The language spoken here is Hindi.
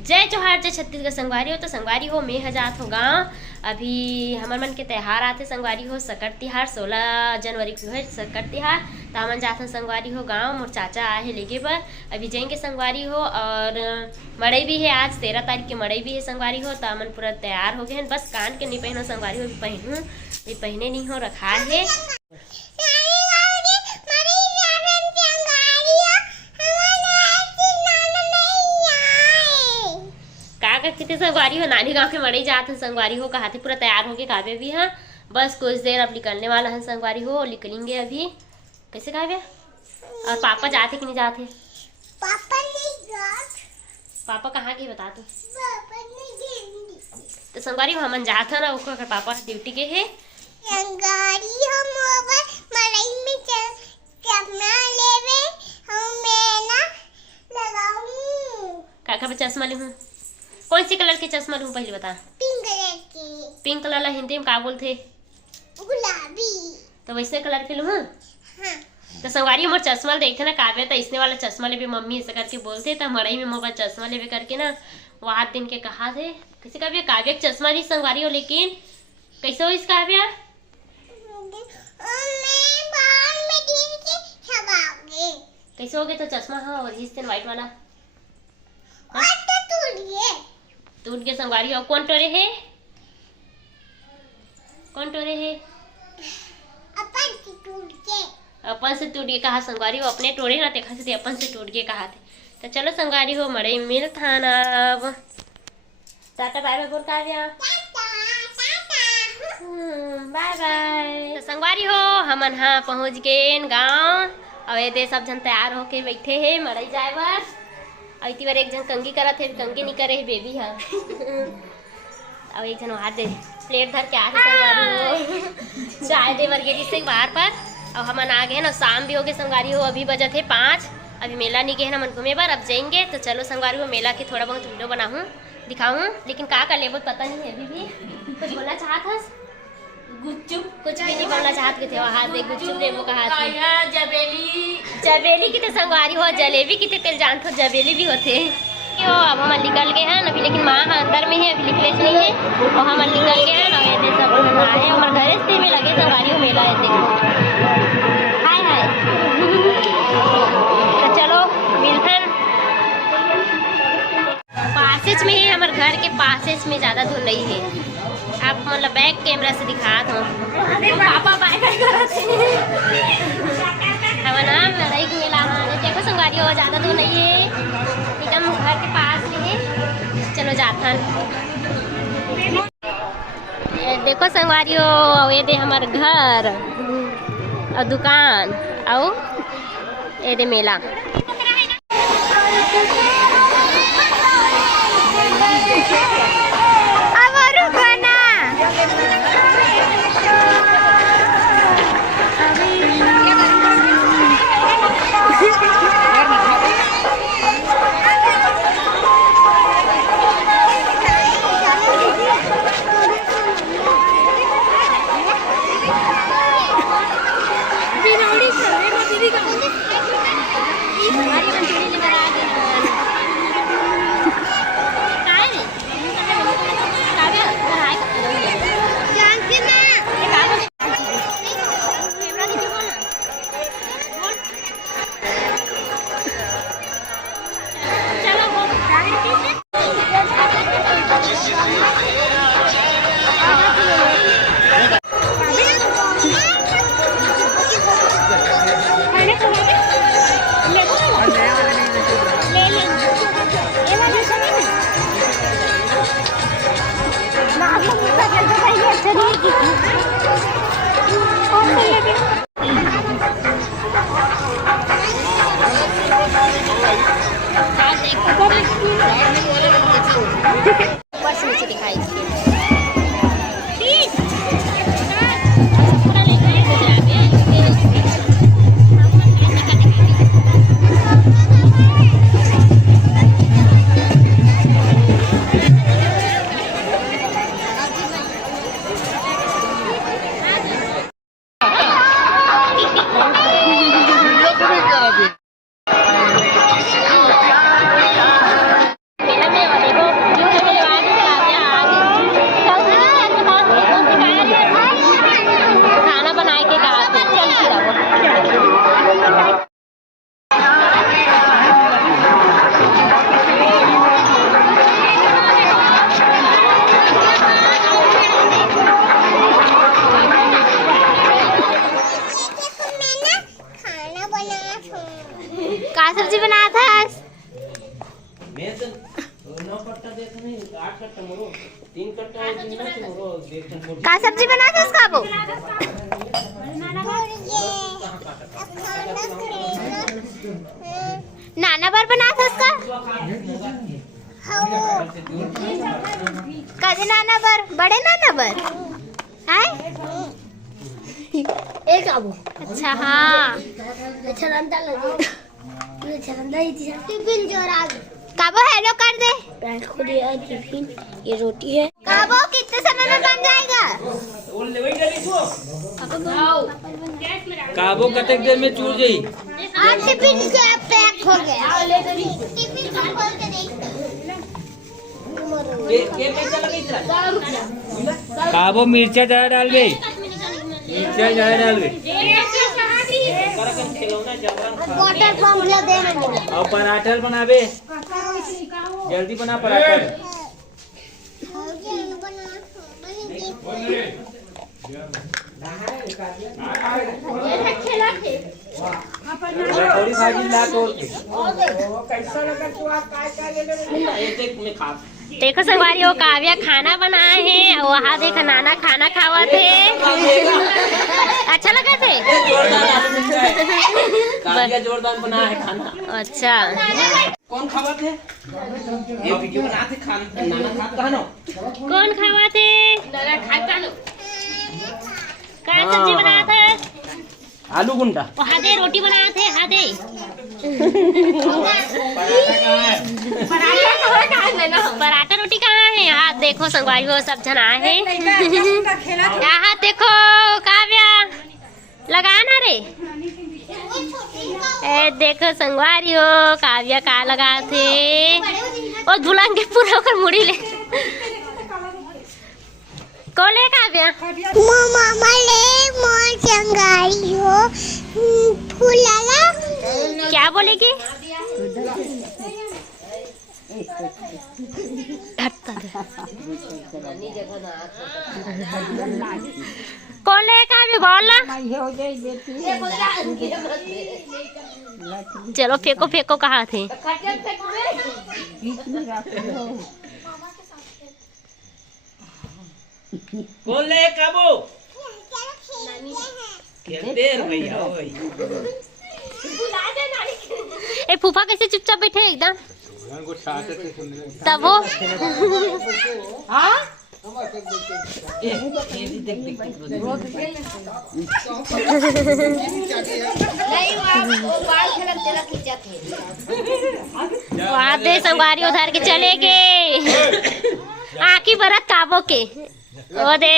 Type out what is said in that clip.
जय जोहार जय छत्तीसगढ़। संगवारी हो तो संगवारी हो मैं हजात हो गाँव। अभी हमर मन के त्यौहार आते संगवारी हो सकट तिहार 16 जनवरी को है सकट तिहार। तो हमन जाथन संगवारी हो गाँव। मोर चाचा आए है लेगे बर अभी जाएंगे संगवारी हो। और मड़ई भी है आज 13 तारीख के मड़ई भी है संगवारी हो। तो हमन पूरा तैयार हो गए हैं। बस कान के नहीं पहनो संगवारी हो पहनूँ ये पहने नहीं हो रखा है। कितने संगवारी हो नानी गांव के मड़ई जाते हैं संगवारी हो कहा थे पूरा तैयार होके काव्य भी है। बस कुछ देर अब निकलने वाला है संगवारी हो। निकलेंगे अभी कैसे काव्य। और पापा जाते कि नहीं जाते। पापा नहीं जाते। पापा कहाँ के बता तू। तो संगवारी हो हमन जाते ना उसको पापा ड्यूटी के है। संगवारी हम मड़ई में चश्मा लेवे हम मैं ना लगाऊं। काका चश्मा ले हूँ। कौन सी कलर के चश्मा लूँ पहले बता। पिंक कलर के। पिंक कलर ला हिंदी में का बोलते। गुलाबी। तो वैसे कलर के लूँ। हाँ। तो संगवारी मोर चश्मा देखते ना काव्य तो इसने वाला चश्मा ले भी मम्मी ऐसे करके बोलते। तो मड़ई में मोबाइल चश्मा ले करके ना वहाँ दिन के कहा थे कैसे काव्य काव्य चश्मा नहीं संगवारी हो लेकिन कैसे हो इस काव्य। कैसे हो गए तो चश्मा हाँ और इस दिन व्हाइट वाला टूट के संगवारी हो। कौन टोरे है कौन टोरे है। अपन से टूट के कहा संगवारी हो अपने टोरे ना देखा से अपन से टूट के कहा थे। तो चलो संगवारी हो मड़ई मिल था ना अब टाटा बाय बाय बोल काव्या बाय बाय। तो संगवारी हो हमन हाँ पहुँच गए गाँव। और ये सब जन तैयार होके बैठे है मड़ई जाए बर। और इतनी बार एक जन कंगी करत है कंगी नहीं करे है बेबी हाँ। और एक जन वहाँ दे प्लेट धर के आ संगवारी हो चाय दे बर गई से बाहर पर। और हमन आ गए ना शाम भी हो गए संगवारी हो। अभी बजत है 5। अभी मेला नहीं गए ना मन घूमे बार अब जाएंगे। तो चलो संगवारी हो मेला के थोड़ा बहुत वीडियो बनाऊँ दिखाऊँ लेकिन का कर लेबो पता नहीं है। अभी भी कुछ बोलना चाहत हस गुच्चुप कुछ भी नहीं बोलना चाहत थे वहाँ दे गुच्चुप दे वो कहा जबेली की तो संगवारी हो जलेबी की तेल जानते हो जबेली भी होते हो। अब हम निकल गए हैं अभी लेकिन माँ अंदर में है अभी निकले नहीं है। और हम निकल गए हैं ना सब आए हमारे घर से में लगे संगवारी हो मेला है देखो हाय हाय। तो चलो मिलथन पासेज में है हमारे घर के पासेज में ज़्यादा दूर नहीं है। आप मतलब बैक कैमरा से दिखा दो पापा बाय बाय करते हैं नाम लड़ाई के मेला देखो संगवारी हो ज़्यादा दूर नहीं है एकदम घर के पास में है। चलो जाथन देखो संगवारी हो ये दे हमारे घर और दुकान आओ ये दे मेला। का सब्जी बना थे उसका वो? नाना बार बना था उसका? कदे नाना बार? बड़े नाना बार? है? एक आबो। अच्छा हाँ। अच्छा रंदा लगे। ये चरंदा ही थी। टिफिन जोरा। काबो हेलो कर दे। टिफिन ये रोटी है। काबो कितने समय में बन जाएगा? काबो कतक देर में चूर जाई। आज टिफिन से पैक हो गया। टिफिन को खोल के देख। के पैसा लगे इतना? काबो मिर्चा ज्यादा डाल बे। मिर्चा ज्यादा डाल बे। वाटर पंप ले दे ना। और पराठा बनाबे। जल्दी बना पराठा। थोड़ी भाजी ला तोड़ के। देखो संगवारी हो काव्या खाना बनाए हैं और वहाँ देखो नाना खाना खावा थे। अच्छा लगा थे? काव्या जोरदार बना है खाना। अच्छा कौन खावा थे? ये वीडियो बनाते खाना नाना खा कहनो। कौन खावा थे? नाना खा कहनो। क्या सब्जी बनाया था? आलू गुंडा। वहाँ दे रोटी बनाए थे। हाँ दे पराठा रोटी कहाँ है? यहाँ देखो संगवारी हो सब जन आए हैं। यहाँ देखो काव्या लगाना रे। ए देखो संगवारी हो काव्या का लगा थे और दुल्हन के पूरा कर मुड़ी ले कोले काव्या मामा मले मोर चंगाई हो फूलाला। क्या बोलेगी? कोले काव्या बोला। चलो फेंको फेंको कहाँ थे? बोले काबो खेलते हैं भैया ओए। ए फूफा कैसे चुपचाप बैठे एकदम? तब वो वहाँ दे संगवारी उधर के चले गए। आखी बरत काबो के ओ दे